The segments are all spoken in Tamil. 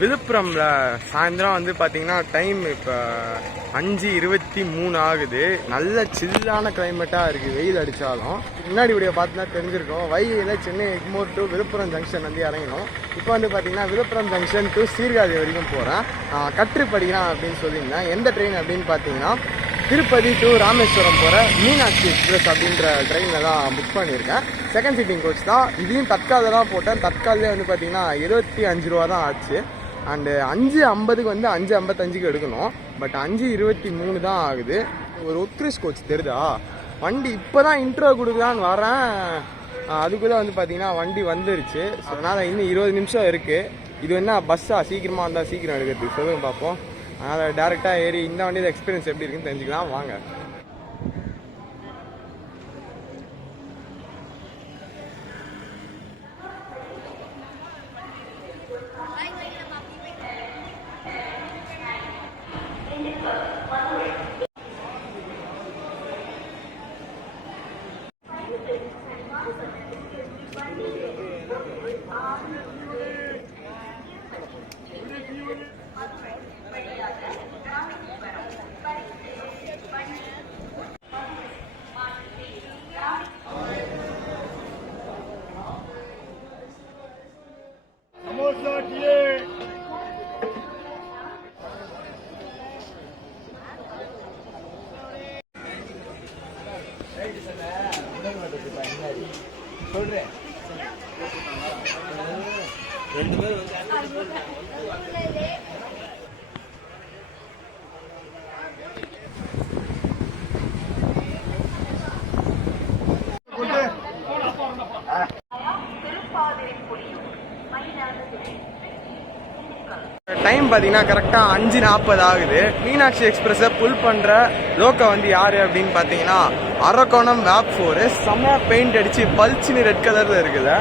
விழுப்புரம்ல சாயந்தரம் வந்து பார்த்தீங்கன்னா டைம் இப்போ 5:23 ஆகுது. நல்ல சில்லான கிளைமேட்டாக இருக்குது, வெயில் அடித்தாலும். முன்னாடி வீடியோ பார்த்தீங்கன்னா தெரிஞ்சிருக்கோம். வைகையில் சென்னை எக்மோர் டு விழுப்புரம் ஜங்ஷன் வந்து இறங்கணும். இப்போ வந்து பார்த்தீங்கன்னா விழுப்புரம் ஜங்ஷன் டு சீர்காழி வரைக்கும் போகிறேன். கற்று படிக்கலாம் அப்படின்னு சொல்லியிருந்தேன். எந்த ட்ரெயின் அப்படின்னு பார்த்தீங்கன்னா திருப்பதி டு ராமேஸ்வரம் போகிற மீனாட்சி எக்ஸ்பிரஸ் அப்படின்ற ட்ரெயினில் தான் புக் பண்ணியிருக்கேன். செகண்ட் சீட்டிங் கோச் தான். இதையும் தற்காலில் தான் போட்டேன். தற்காலிலே வந்து பார்த்தீங்கன்னா 25 ரூபா தான் ஆச்சு. அண்டு 5:50க்கு வந்து 5:55க்கு எடுக்கணும். பட் 5:23 தான் ஆகுது. ஒரு உத்கிரிஷ் கோச் தெரியுதா? வண்டி இப்போ தான் இன்ட்ரோ கொடுக்கலான்னு வரேன். அதுக்குள்ளே வந்து பார்த்தீங்கன்னா வண்டி வந்துருச்சு. அதனால் இன்னும் 20 நிமிஷம் இருக்குது. இது என்ன பஸ்ஸா? சீக்கிரமாக வந்தால் சீக்கிரம் எடுக்கிறதுக்கு சொல்லுங்க பார்ப்போம். அதனால் டேரெக்டாக ஏறி இந்த வண்டியோட எக்ஸ்பீரியன்ஸ் எப்படி இருக்குன்னு தெரிஞ்சுக்கலாம் வாங்க. சொல்றேன் ரெண்டு பேரும் டைம் பார்த்தீங்கன்னா கரெக்டாக 5:40 ஆகுது. மீனாட்சி எக்ஸ்பிரஸை புல் பண்ணுற லோக்கோ வந்து யார் அப்படின்னு பார்த்தீங்கன்னா அரக்கோணம் வேப் 4. செம்மையாக பெயிண்ட் அடித்து பல்ச்சின்னு ரெட் கலரில் இருக்குல்ல.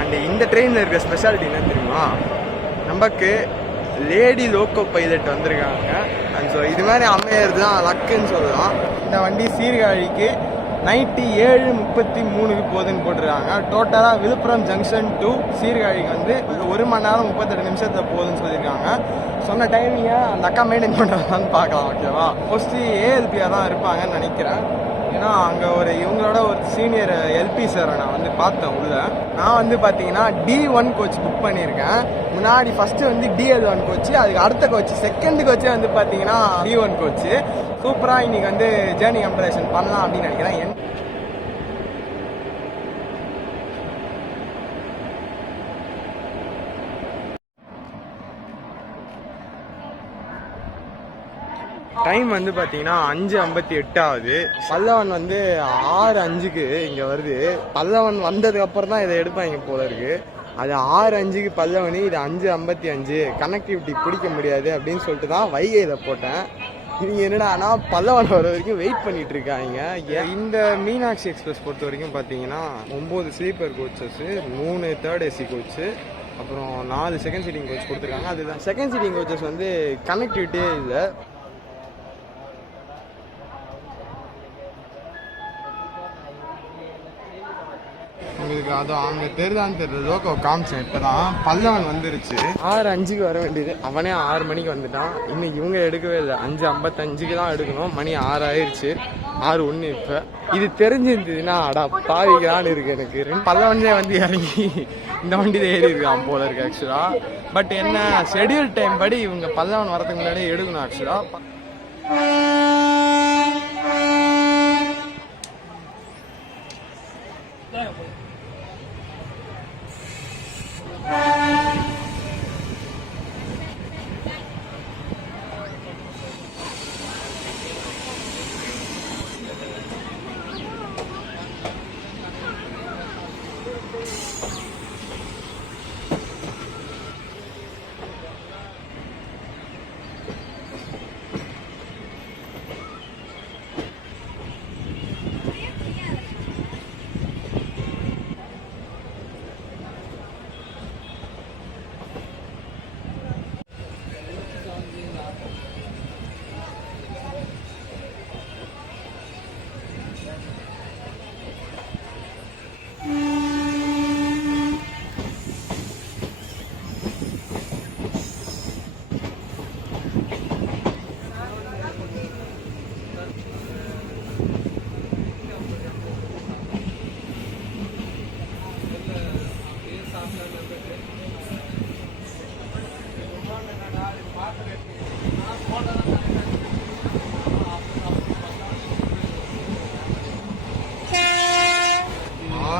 அண்ட் இந்த ட்ரெயினில் இருக்க ஸ்பெஷாலிட்டி என்ன தெரியுமா? நமக்கு லேடி லோக்கோ பைலட் வந்திருக்காங்க. அண்ட் ஸோ இது மாதிரி அமையிறது தான் லக்குன்னு சொல்லலாம். இந்த வண்டி சீர்காழிக்கு நைட்டு 7:33க்கு போகுதுன்னு போட்டிருக்காங்க. டோட்டலாக விழுப்புரம் ஜங்ஷன் டு சீர்காழிக்கு வந்து 1 மணி நேரம் 38 நிமிஷத்தில் போகுதுன்னு சொல்லியிருக்காங்க. சொன்ன டைமிங்கை அந்த அக்கா மெயின்டைன் பண்ணுறதான்னு பார்க்கலாம். ஓகேவா? மோஸ்ட்லி ஏஎல்பியாக தான் இருப்பாங்கன்னு நினைக்கிறேன். ஏன்னா அங்கே இவங்களோட ஒரு சீனியர் எல்பி சாரை நான் வந்து பார்த்தேன் உள்ள. நான் வந்து பார்த்தீங்கன்னா D1 கோச் புக் பண்ணியிருக்கேன். முன்னாடி ஃபஸ்ட்டு வந்து DL1 கோச்சு, அதுக்கு அடுத்த கோச்சு செகண்ட் கோச்சே வந்து பார்த்தீங்கன்னா D1 கோச்சு. சூப்பராக இன்றைக்கி வந்து ஜேர்னி கம்பரேஷன் பண்ணலாம் அப்படின்னு நினைக்கிறேன். டைம் வந்து பார்த்தீங்கன்னா 5:58 ஆகுது. பல்லவன் வந்து 6:05க்கு இங்கே வருது. பல்லவன் வந்ததுக்கு அப்புறம் தான் இதை எடுப்பாங்க போல இருக்கு. அது 6:05க்கு பல்லவனி, இது 5:55. கனெக்டிவிட்டி பிடிக்க முடியாது அப்படின்னு சொல்லிட்டு தான் வைகையில் போட்டேன். இவங்க என்னடானா பல்லவன் வர வரைக்கும் வெயிட் பண்ணிட்டு இருக்காங்க. இந்த மீனாட்சி எக்ஸ்பிரஸ் பொறுத்த வரைக்கும் பார்த்தீங்கன்னா 9 sleeper coaches, 3 third AC coach, அப்புறம் 4 செகண்ட் சீட்டிங் கோச் கொடுத்துருக்காங்க. அதுதான் செகண்ட் சீட்டிங் கோச்சஸ் வந்து கனெக்டிவிட்டியே இல்லை. உங்களுக்கு அது அங்கே தெரியுதான்னு தெரியல, லோக்கோ காமிச்சேன். இப்போ தான் பல்லவன் வந்துருச்சு. 6:05க்கு வர வேண்டியது, அவனே 6 மணிக்கு வந்துட்டான். இன்னைக்கு இவங்க எடுக்கவே இல்லை. 5:55க்கு தான் எடுக்கணும். மணி 6 ஆயிடுச்சு. 6:01 இப்போ. இது தெரிஞ்சிருந்ததுன்னா அடா பாவிக்கலான்னு இருக்கு எனக்கு. பல்லவனே வந்து இறங்கி இந்த வண்டியில் ஏறி இருக்கான் போல இருக்கு ஆக்சுவலாக. பட் என்ன ஷெடியூல் டைம் படி இவங்க பல்லவன் வரதுக்கு முன்னாடியே எடுக்கணும் ஆக்சுவலாக.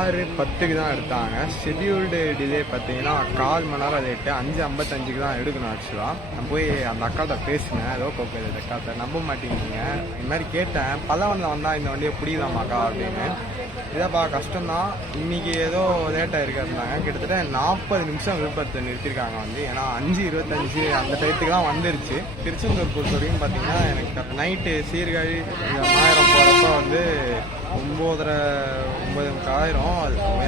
6:10 தான் எடுத்தாங்க. ஷெட்யூல்டு டிலே பார்த்தீங்கன்னா 1/4 மணி நேரம் லேட்டு. 5:55 தான் எடுக்கணும். ஆக்சுவலாக நான் போய் அந்த அக்காட்ட பேசினேன், லோக்கோ பைலட் அக்காட்ட. நம்ப மாட்டேங்கிறீங்க, இந்த மாதிரி கேட்டேன், பல்லவனில் வந்தால் இந்த வண்டியை பிடிதாமாக்கா அப்படின்னு. இதாப்பா கஷ்டம்தான், இன்றைக்கி ஏதோ லேட் ஆகிருக்கு இருந்தாங்க. கிட்டத்தட்ட 40 நிமிஷம் விழுப்புரத்தை நிறுத்திருக்காங்க வந்து. ஏன்னா 5:25 அந்த டயத்துக்கு தான் வந்துருச்சு. திருச்செந்தூர் பொறுத்த வரைக்கும் பார்த்தீங்கன்னா எனக்கு நைட்டு சீர்காழி மாயிரம் போகிறப்ப வந்து 9:30 ஆயிரம்.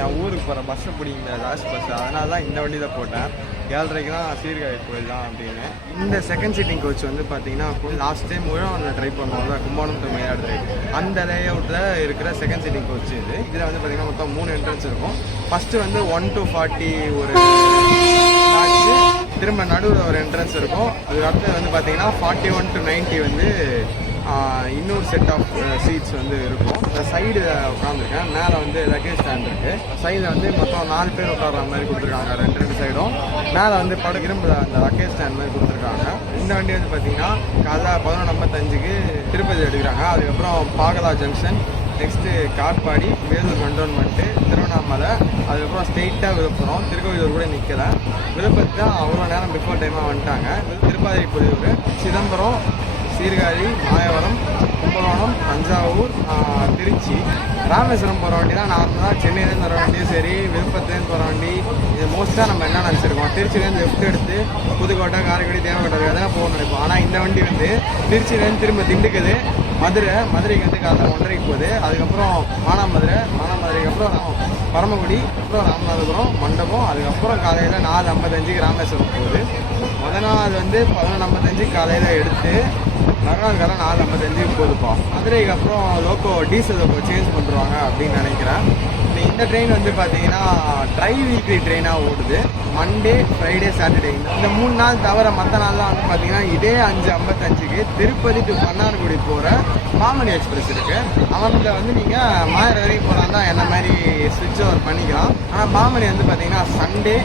என் ஊருக்கு போகிற பஸ்ஸை பிடிங்க, லாஸ்ட் பஸ். அதனால தான் இந்த வண்டி தான் போட்டேன். 7:30க்கு தான் சீர்காழி போயிடலாம் அப்படின்னு. இந்த செகண்ட் சீட்டிங் கோச் வந்து பார்த்தீங்கன்னா லாஸ்ட் டைம் உழவனில் ட்ரை பண்ணுவோம்ல, கும்பகோணம் டு மயிலாடுதுறை, அந்த லேஅவுட்டில் இருக்கிற செகண்ட் சீட்டிங் கோச் இது. இதில் வந்து பார்த்தீங்கன்னா மொத்தம் 3 என்ட்ரன்ஸ் இருக்கும். ஃபஸ்ட்டு வந்து 1 to 40 ஒரு மேட்ச்சு, திரும்ப நடுவில் ஒரு என்ட்ரன்ஸ் இருக்கும். அதுக்கு அடுத்து வந்து பார்த்தீங்கன்னா 41 to 90 வந்து இன்னொரு செட் ஆஃப் சீட்ஸ் வந்து இருக்கும். இந்த சைடு உட்காந்துருக்கேன், மேலே வந்து லக்கேஜ் ஸ்டாண்ட் இருக்குது. சைடில் வந்து மொத்தம் 4 பேர் உட்கார்ற மாதிரி கொடுத்துருக்காங்க, ரெண்டு சைடும். மேலே வந்து இரும்பு அந்த லக்கேஜ் ஸ்டாண்ட் மாதிரி கொடுத்துருக்காங்க. இந்த வண்டி வந்து பார்த்தீங்கன்னா காலைல 11:55க்கு திருப்பதி எடுக்கிறாங்க. அதுக்கப்புறம் Pakala junction, next Katpadi, Vellore cantonment, Tiruvannamalai, அதுக்கப்புறம் ஸ்ட்ரெயிட்டாக விழுப்புரம். திருக்கோவிலூர் கூட நிற்கலை. விழுப்புரத்து தான் அவ்வளோ நேரம் பிஃபோர் டைமாக வந்துட்டாங்க. திருப்பாதிரி புலியூர், சிதம்பரம், சீர்காழி, மாயவரம், கும்பகோணம், தஞ்சாவூர், திருச்சி, ராமேஸ்வரம் போகிற வண்டி தான் நார்மலாக. சென்னையிலேருந்து வர வண்டியும் சரி, விழுப்புரத்துலேருந்து போகிற வண்டி இது மோஸ்ட்டாக நம்ம என்ன நினச்சிருக்கோம், திருச்சிலேருந்து லெஃப்ட் எடுத்து புதுக்கோட்டை, காரைக்குடி, தேவக்கோட்டை எதனா போக நினைப்போம். ஆனால் இந்த வண்டி வந்து திருச்சிலேருந்து திரும்ப திண்டுக்குது, மதுரைக்கு வந்து காலைல 1:30க்கு போகுது. அதுக்கப்புறம் மானாமதுரைக்கு அப்புறம் பரமக்குடி, அப்புறம் ராமநாதபுரம், மண்டபம், அதுக்கப்புறம் காலையில் 4:55க்கு ராமேஸ்வரம் போகுது. முதல் நாள் வந்து 11:55 காலையில் எடுத்து மறுநாள் காலம் 4:55 போகுதுப்பா. மதுரைக்கு அப்புறம் லோக்கோ டீசல் லோக்கோ சேஞ்ச் பண்ணுறாங்க அப்படின்னு நினைக்கிறேன். இந்த ட்ரெயின் வந்து பார்த்தீங்கன்னா ட்ரை வீக்லி ட்ரெயினாக ஓடுது. மண்டே, ஃப்ரைடே, சாட்டர்டே இந்த 3 நாள் தவிர மற்ற நாள்லாம் வந்து பார்த்தீங்கன்னா இதே 5:55க்கு திருப்பதி டு மன்னார்குடி போகிற பாமணி எக்ஸ்பிரஸ் இருக்குது. அவன்கிட்ட வந்து நீங்கள் மாயிரம் வரைக்கும் போகலாம் தான் என்ன மாதிரி ஸ்விட்ச் ஓவர் பண்ணிக்கலாம். ஆனால் பாமணி வந்து பார்த்தீங்கன்னா சண்டே,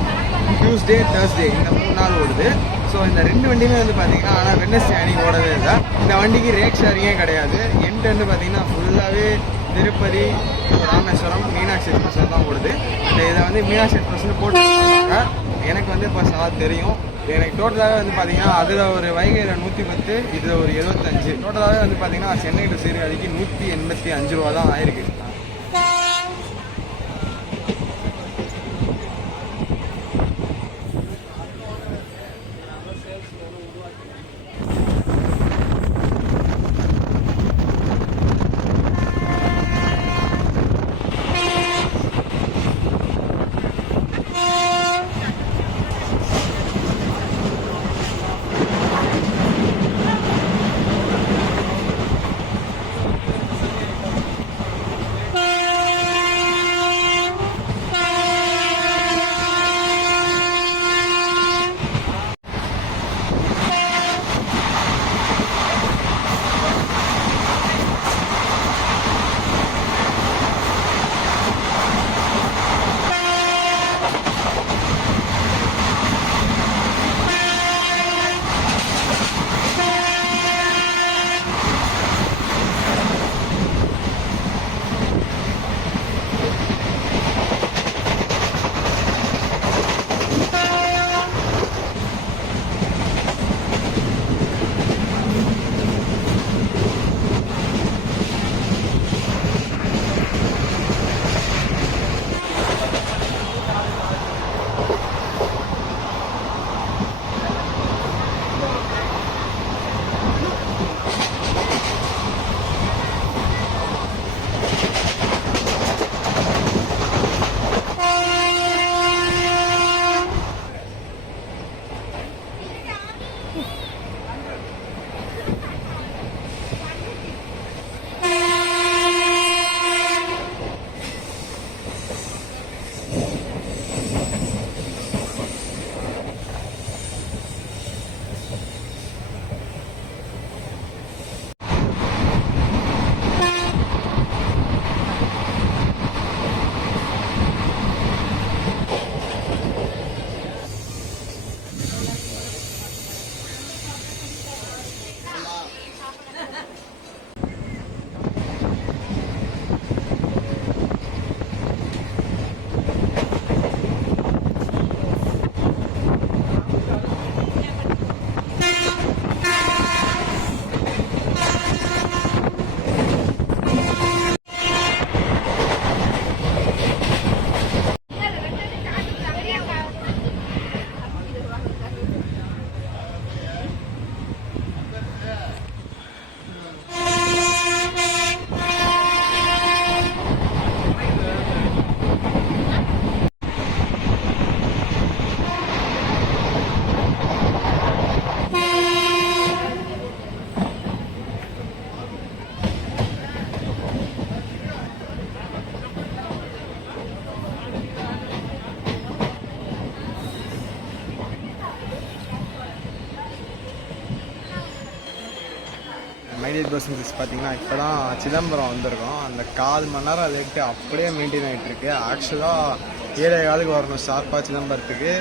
டியூஸ்டே, தேர்ஸ்டே இந்த 3 நாள் ஓடுது. ஸோ இந்த 2 வண்டியுமே வந்து பார்த்தீங்கன்னா ஆனால் வெட்னஸ்டே அன்னைக்கு ஓடவே இல்லை. இந்த வண்டிக்கு ரேக் ஷேரிங்கே கிடையாது. எண்ட் வந்து பார்த்தீங்கன்னா ஃபுல்லாகவே திருப்பதி, ராமேஸ்வரம், மீனாட்சி எக்ஸ்பிரஸ் தான் ஓடுது. இதை வந்து மீனாட்சி எக்ஸ்பிரஸ்னு போட்டுருக்காங்க. எனக்கு வந்து இப்போ தெரியும். எனக்கு டோட்டலாகவே வந்து பார்த்தீங்கன்னா அதில் ஒரு வைகையில் 110, இதில் ஒரு 75. டோட்டலாகவே வந்து பார்த்தீங்கன்னா சென்னை டு சீர்காழிக்கு 185 ரூபா தான் ஆயிருக்கு. மைலேஜ் பர்சன்டேஜ் பார்த்தீங்கன்னா இப்போ தான் சிதம்பரம் வந்திருக்கோம். அந்த 4 மணி நேரம் லேட்டு அப்படியே மெயின்டைன் ஆகிட்டு இருக்கு. ஆக்சுவலாக 7:15 வரணும் ஷார்ப்பாக சிதம்பரத்துக்கு.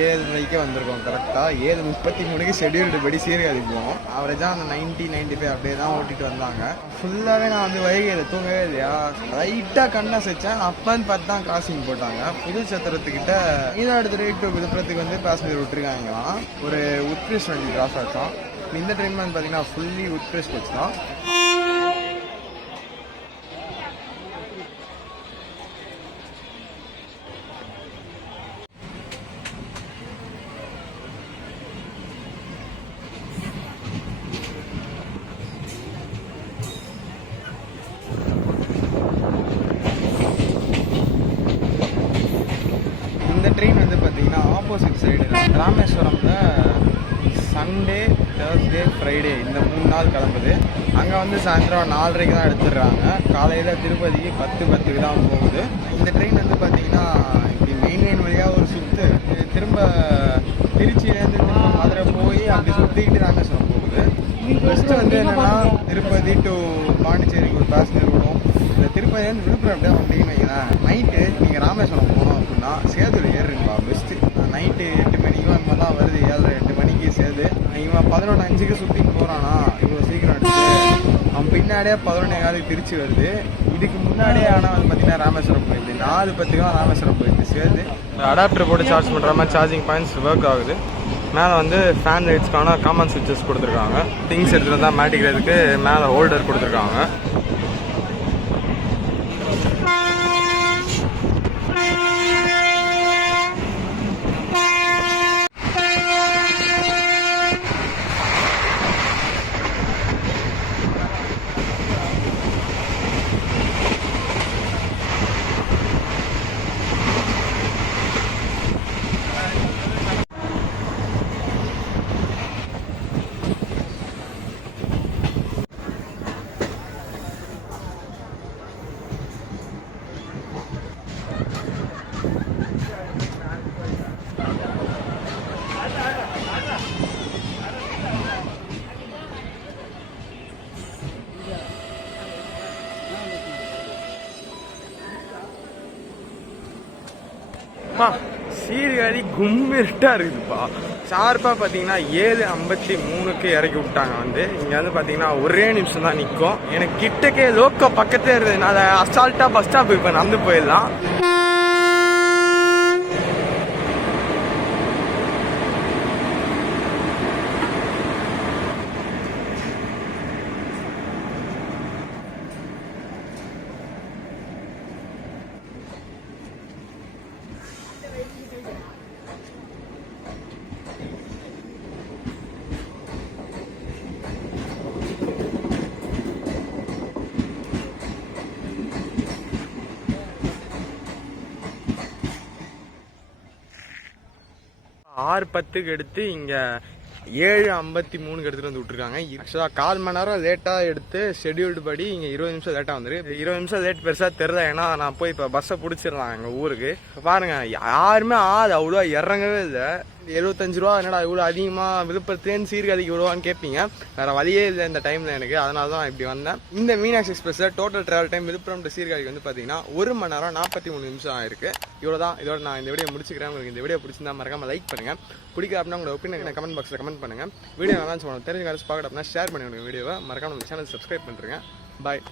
7:30 வந்திருக்கோம். கரெக்டாக 7:33 ஷெடியூல்டு படி சீர்காழிக்கு போவோம். அவரேஜாக அந்த 90-95 அப்படியே தான் ஓட்டிட்டு வந்தாங்க. ஃபுல்லாகவே நான் வந்து வைகையில் தூங்கவே இல்லையா, லைட்டாக கண்ணை செச்சேன். அப்போன்னு பார்த்து தான் கிராசிங் போட்டாங்க. புது சத்திரத்துக்கிட்ட ஈரோடு டு விழுப்புரத்துக்கு வந்து பேசஞ்சர் விட்டுருக்காங்களாம். ஒரு உத்கிருஷ்ட் வண்டி கிராஸ் ஆச்சோம். இந்த ட்ரெயின் வந்து பார்த்தீங்கன்னா ஃபுல்லி உத்கிருஷ்ட் வச்சு தான். இந்த ட்ரெயின் வந்து பார்த்தீங்கன்னா ஆப்போசிட் சைடு ராமேஸ்வரமில் சண்டே, தேர்ஸ்டே, ஃப்ரைடே இந்த 3 நாள் கிளம்புது. அங்கே வந்து சாயந்தரம் 4:30 தான் எடுத்துடுறாங்க. காலையில் திருப்பதிக்கு 10:10 தான் போகுது. இந்த ட்ரெயின் வந்து பார்த்தீங்கன்னா இப்படி மெயின் வழியாக ஒரு சுற்று திரும்ப திருச்சியிலேருந்து திரும்ப மதுரை போய் அப்படி சுற்றிக்கிட்டு ராமேஸ்வரம் போகுது. ஃபஸ்ட்டு வந்து என்னென்னா திருப்பதி டு பாண்டிச்சேரிக்கு ஒரு பேசஞ்சர் விடும். இந்த திருப்பதிலேருந்து விழுப்புரம் அப்படியே வந்தீங்கன்னா நைட்டு நீங்கள் ராமேஸ்வரம் போகணும் அப்படின்னா சேதுல ஏறுங்களா பெஸ்ட்டு. நைட்டு 8 மணிக்கு அந்த மாதிரி தான் வருது. 7:30-8 மணிக்கு சேது. இவன் 11:05 சுற்றிட்டு போகிறானா இவ்வளோ சீக்கிரம் எடுத்து. அவன் பின்னாடியே 11:15 திருச்சி வருது. இதுக்கு முன்னாடியே ஆனால் வந்து பார்த்தீங்கன்னா ராமேஸ்வரம் போயிடுது. 4:10 ராமேஸ்வரம் போயிடுது சேது. அடாப்டர் போட்டு சார்ஜ் பண்ணுற மாதிரி சார்ஜிங் பாயிண்ட்ஸ் ஒர்க் ஆகுது. மேலே வந்து ஃபேன் லைட்ஸ்க்கான காமன் சுவிட்சஸ் கொடுத்துருக்காங்க. திங்ஸ் எடுத்துகிட்டு வந்தால் மாட்டிக்கிறதுக்கு மேலே ஹோல்டர் கொடுத்துருக்காங்க. சீர்காழி கும்மிருட்டா இருக்குதுப்பா. ஷார்ப்பாக பார்த்தீங்கன்னா 7:53 இறக்கி விட்டாங்க. வந்து இங்கே வந்து பார்த்தீங்கன்னா ஒரே நிமிஷம் தான் நிற்கும். எனக்கு கிட்டக்கே லோக்கோ பக்கத்தே இருந்ததுனால அசால்ட்டாக பஸ் ஸ்டாப் இப்போ நடந்து போயிடலாம். ஆறு 10 எடுத்து இங்கே 7:53 எடுத்துகிட்டு வந்து விட்டுருக்காங்க. ஆக்சுவலாக 1/4 மணி நேரம் லேட்டாக எடுத்து ஷெடியூல்டு படி இங்கே 20 நிமிஷம் லேட்டாக வந்துருக்கு. 20 நிமிஷம் லேட் பெருசாக தெரில. ஏன்னா நான் போய் இப்போ பஸ்ஸை பிடிச்சிடலாம் எங்கள் ஊருக்கு. பாருங்கள் யாருமே அவ்வளோ இறங்கவே இல்லை. 75 ரூபா என்னடா இவ்வளோ அதிகமாக விழுப்புரத்துலேருந்து சீர்காழிக்கு விடுவான்னு கேட்பீங்க. வேறு வழியே இல்லை இந்த டைமில் எனக்கு. அதனால தான் இப்படி வந்தேன். இந்த மீனாட்சி எக்ஸ்பிரஸில் total travel time Villupuram to சீர்காழிக்கு வந்து பார்த்தீங்கன்னா 1 மணி நேரம் 43 நிமிஷம் ஆயிருக்கு. இவ்வளோ தான். இதோட நான் இந்த வீடியோ முடிச்சுக்கிறேன். உங்களுக்கு இந்த வீடியோ பிடிச்சிருந்தா மறக்காம லைக் பண்ணுங்கள். பிடிக்க அப்படின்னா உங்களோட ஒப்பீனியன் கமெண்ட் பாக்ஸில் கமெண்ட் பண்ணுங்கள். வீடியோ நல்லா சொல்லுங்கள். தெரிஞ்ச காலேஜ் பார்க்கணும் அப்படின்னா ஷேர் பண்ணி விடுங்க. வீடியோவை மறக்காம நம்ம சேனல் சப்ஸ்கிரைப் பண்ணுறேங்க. பாய்.